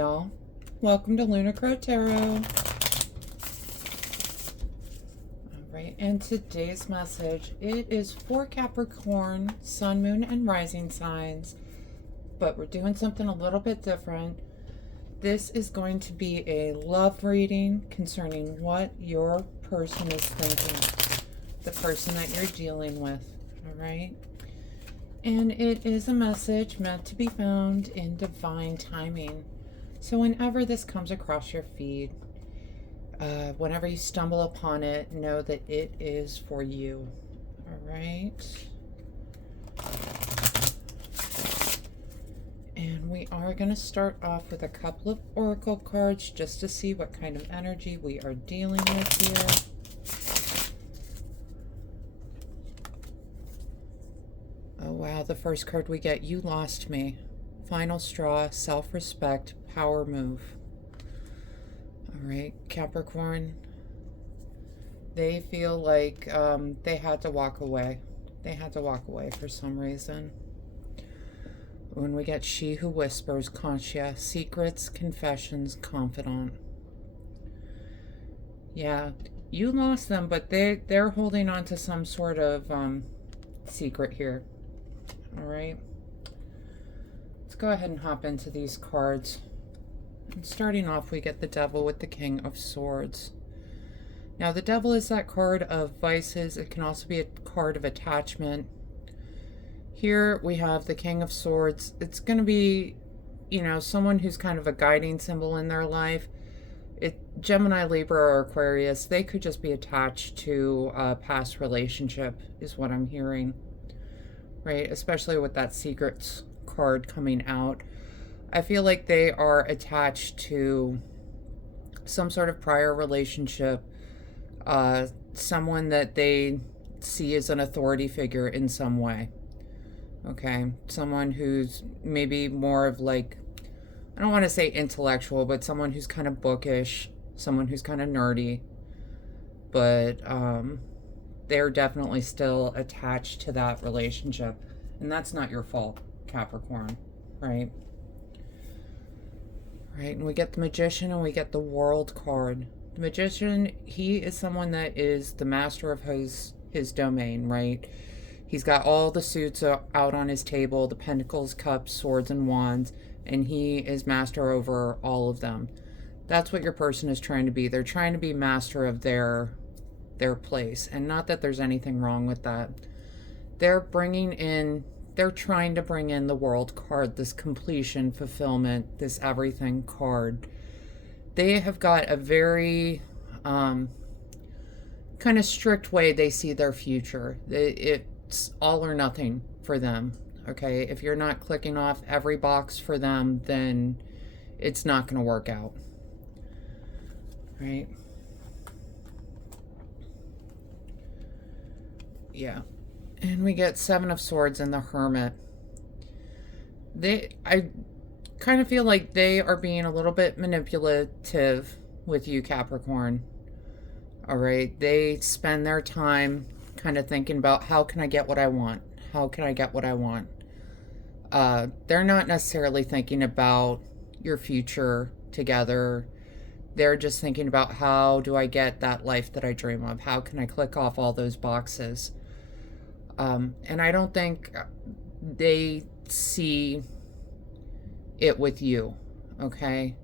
y'all. Welcome to Lunar Tarot. Alright, and today's message, it is for Capricorn, Sun, Moon, and Rising signs, but we're doing something a little bit different. This is going to be a love reading concerning what your person is thinking, the person that you're dealing with, alright? And it is a message meant to be found in divine timing. So whenever this comes across your feed, whenever you stumble upon it, know that it is for you. All right. And we are going to start off with a couple of oracle cards just to see what kind of energy we are dealing with here. Oh wow, the first card we get, you lost me. Final straw, self-respect, power move. All right, Capricorn. They feel like they had to walk away. They had to walk away for some reason. When we get she who whispers, Conchia, secrets, confessions, confidant. Yeah, you lost them, but they're holding on to some sort of secret here. All right. Let's go ahead and hop into these cards. And starting off, we get the Devil with the King of Swords. Now, the Devil is that card of vices. It can also be a card of attachment. Here we have the King of Swords. It's going to be, you know, someone who's kind of a guiding symbol in their life. Gemini, Libra, or Aquarius, they could just be attached to a past relationship, is what I'm hearing. Right? Especially with that secrets card coming out. I feel like they are attached to some sort of prior relationship, someone that they see as an authority figure in some way. Okay, someone who's maybe more of like, I don't want to say intellectual, but someone who's kind of bookish, someone who's kind of nerdy, but they're definitely still attached to that relationship. And that's not your fault, Capricorn, right? Right, and we get the Magician and we get the World card. The Magician, he is someone that is the master of his domain, right? He's got all the suits out on his table, the pentacles, cups, swords, and wands, and he is master over all of them. That's what your person is trying to be. They're trying to be master of their place, and not that there's anything wrong with that. They're trying to bring in the World card, this completion, fulfillment, this everything card. They have got a very kind of strict way they see their future. It's all or nothing for them, okay? If you're not clicking off every box for them, then it's not going to work out, right? Yeah. And we get Seven of Swords and the Hermit. I kind of feel like they are being a little bit manipulative with you, Capricorn. All right. They spend their time kind of thinking about, how can I get what I want? How can I get what I want? They're not necessarily thinking about your future together. They're just thinking about, how do I get that life that I dream of? How can I click off all those boxes? And I don't think they see it with you, okay?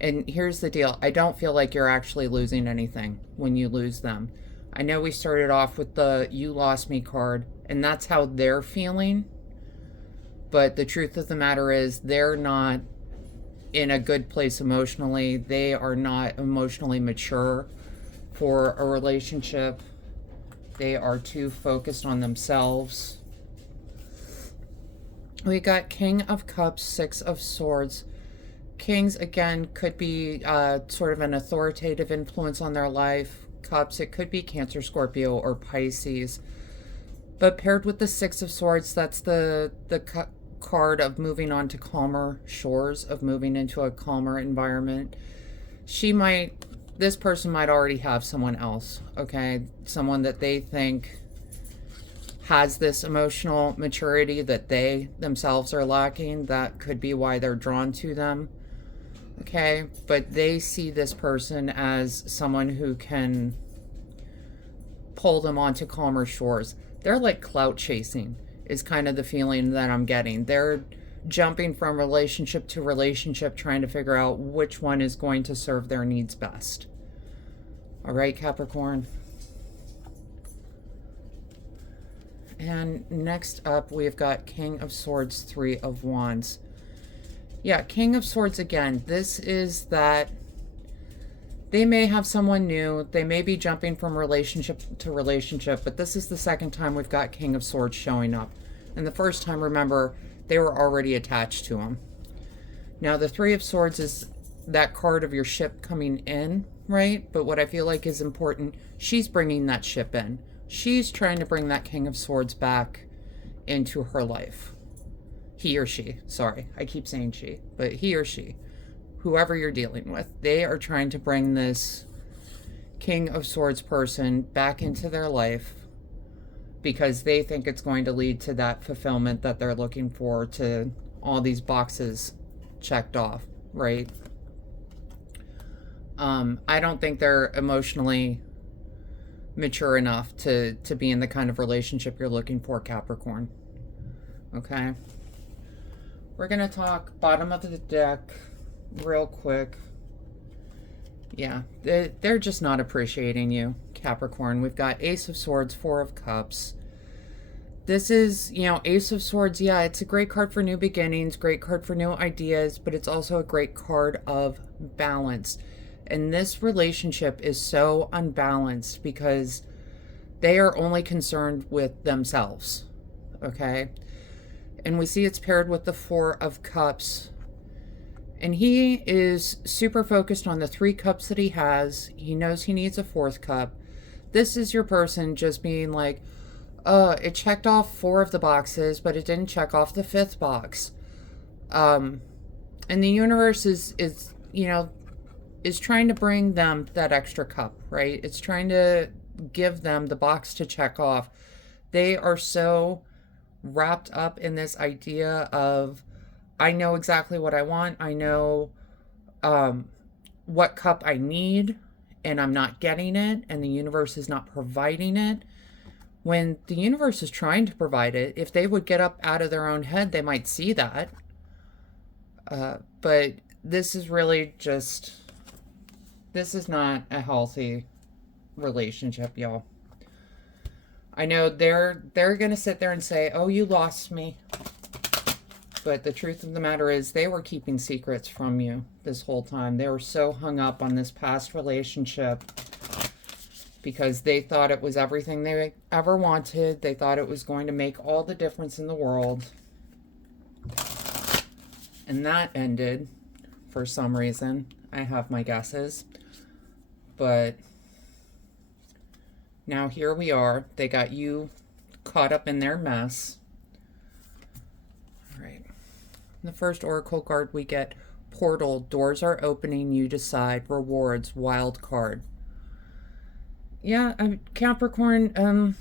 And here's the deal. I don't feel like you're actually losing anything when you lose them. I know we started off with the you lost me card, and that's how they're feeling. But the truth of the matter is, they're not in a good place emotionally. They are not emotionally mature for a relationship. They are too focused on themselves. We got King of Cups, Six of Swords. Kings, again, could be sort of an authoritative influence on their life. Cups, it could be Cancer, Scorpio, or Pisces. But paired with the Six of Swords, that's the card of moving on to calmer shores, of moving into a calmer environment. This person might already have someone else, okay? Someone that they think has this emotional maturity that they themselves are lacking. That could be why they're drawn to them. Okay, but they see this person as someone who can pull them onto calmer shores. They're like clout chasing, is kind of the feeling that I'm getting. They're jumping from relationship to relationship, trying to figure out which one is going to serve their needs best. All right, Capricorn. And next up, we've got King of Swords, Three of Wands. Yeah, King of Swords again. This is that they may have someone new. They may be jumping from relationship to relationship, but this is the second time we've got King of Swords showing up. And the first time, remember, they were already attached to him. Now, the Three of Swords is that card of your ship coming in, right? But what I feel like is important, she's bringing that ship in. She's trying to bring that King of Swords back into her life. He or she, sorry, I keep saying she, but he or she, whoever you're dealing with, they are trying to bring this King of Swords person back into their life because they think it's going to lead to that fulfillment that they're looking for, to all these boxes checked off, right? I don't think they're emotionally mature enough to be in the kind of relationship you're looking for, Capricorn. Okay? We're going to talk bottom of the deck real quick. Yeah, they're just not appreciating you, Capricorn. We've got Ace of Swords, Four of Cups. This is, you know, Ace of Swords, yeah, it's a great card for new beginnings, great card for new ideas, but it's also a great card of balance. And this relationship is so unbalanced because they are only concerned with themselves, okay? And we see it's paired with the Four of Cups. And he is super focused on the 3 cups that he has. He knows he needs a 4th cup. This is your person just being like, it checked off 4 of the boxes, but it didn't check off the 5th box. And the universe is you know, is trying to bring them that extra cup, right? It's trying to give them the box to check off. They are so wrapped up in this idea of, I know exactly what I want. I know what cup I need, and I'm not getting it, and the universe is not providing it. When the universe is trying to provide it, if they would get up out of their own head, they might see that. But this is really just, this is not a healthy relationship, y'all. I know they're going to sit there and say, oh, you lost me. But the truth of the matter is they were keeping secrets from you this whole time. They were so hung up on this past relationship because they thought it was everything they ever wanted. They thought it was going to make all the difference in the world. And that ended for some reason. I have my guesses. But now here we are. They got you caught up in their mess. All right. In the first oracle card we get portal. Doors are opening. You decide. Rewards. Wild card. Yeah, Capricorn,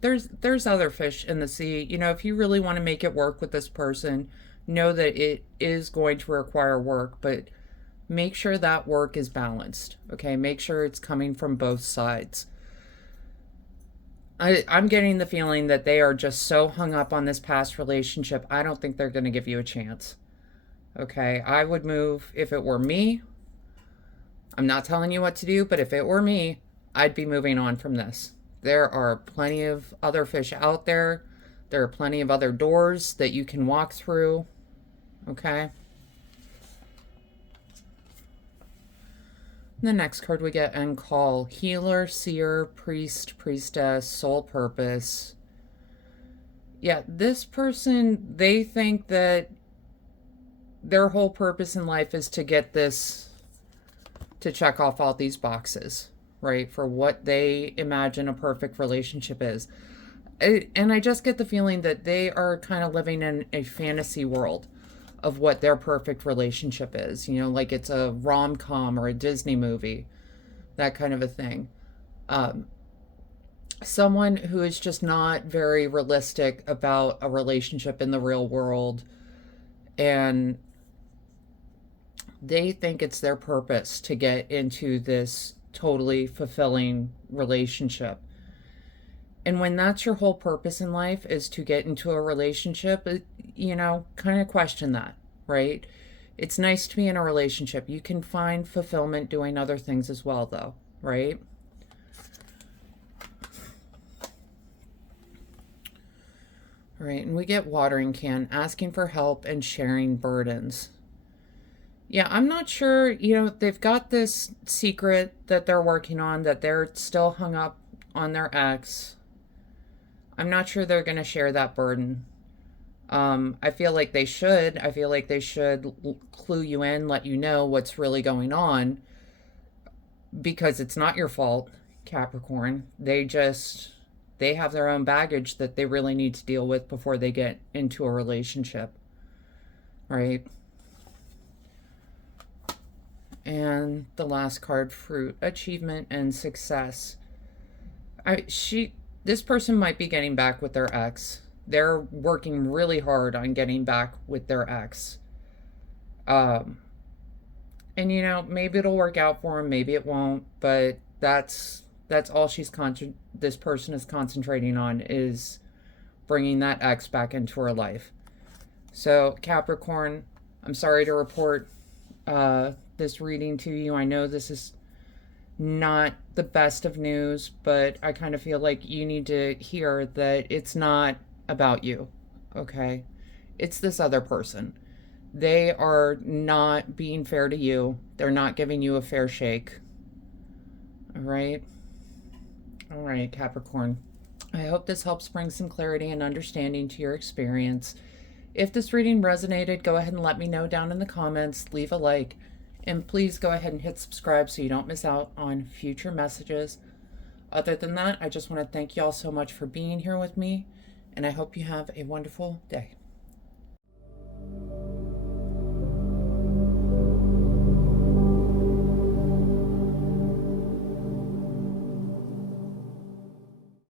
there's other fish in the sea. You know, if you really want to make it work with this person, know that it is going to require work, but make sure that work is balanced, okay? Make sure it's coming from both sides. I'm getting the feeling that they are just so hung up on this past relationship, I don't think they're going to give you a chance, okay? I would move if it were me. I'm not telling you what to do, but if it were me, I'd be moving on from this. There are plenty of other fish out there. There are plenty of other doors that you can walk through. Okay? The next card we get and call. Healer, seer, priest, priestess, soul purpose. Yeah, this person, they think that their whole purpose in life is to get this, to check off all these boxes, right? For what they imagine a perfect relationship is. And I just get the feeling that they are kind of living in a fantasy world of what their perfect relationship is. You know, like it's a rom-com or a Disney movie, that kind of a thing. Someone who is just not very realistic about a relationship in the real world. And They think it's their purpose to get into this totally fulfilling relationship. And when that's your whole purpose in life is to get into a relationship, kind of question that, right? It's nice to be in a relationship. You can find fulfillment doing other things as well, though, right? All right, and we get watering can, asking for help and sharing burdens. Yeah, I'm not sure, they've got this secret that they're working on, that they're still hung up on their ex. I'm not sure they're going to share that burden. I feel like they should. I feel like they should clue you in, let you know what's really going on, because it's not your fault, Capricorn. They have their own baggage that they really need to deal with before they get into a relationship, right? And the last card, fruit, achievement and success. This person might be getting back with their ex. They're working really hard on getting back with their ex. And maybe it'll work out for him, maybe it won't, but that's all this person is concentrating on, is bringing that ex back into her life. So Capricorn, I'm sorry to report this reading to you. I know this is not the best of news, but I kind of feel like you need to hear that it's not about you, okay? It's this other person. They are not being fair to you. They're not giving you a fair shake. All right? All right, Capricorn. I hope this helps bring some clarity and understanding to your experience. If this reading resonated, go ahead and let me know down in the comments. Leave a like. And please go ahead and hit subscribe so you don't miss out on future messages. Other than that, I just want to thank you all so much for being here with me. And I hope you have a wonderful day.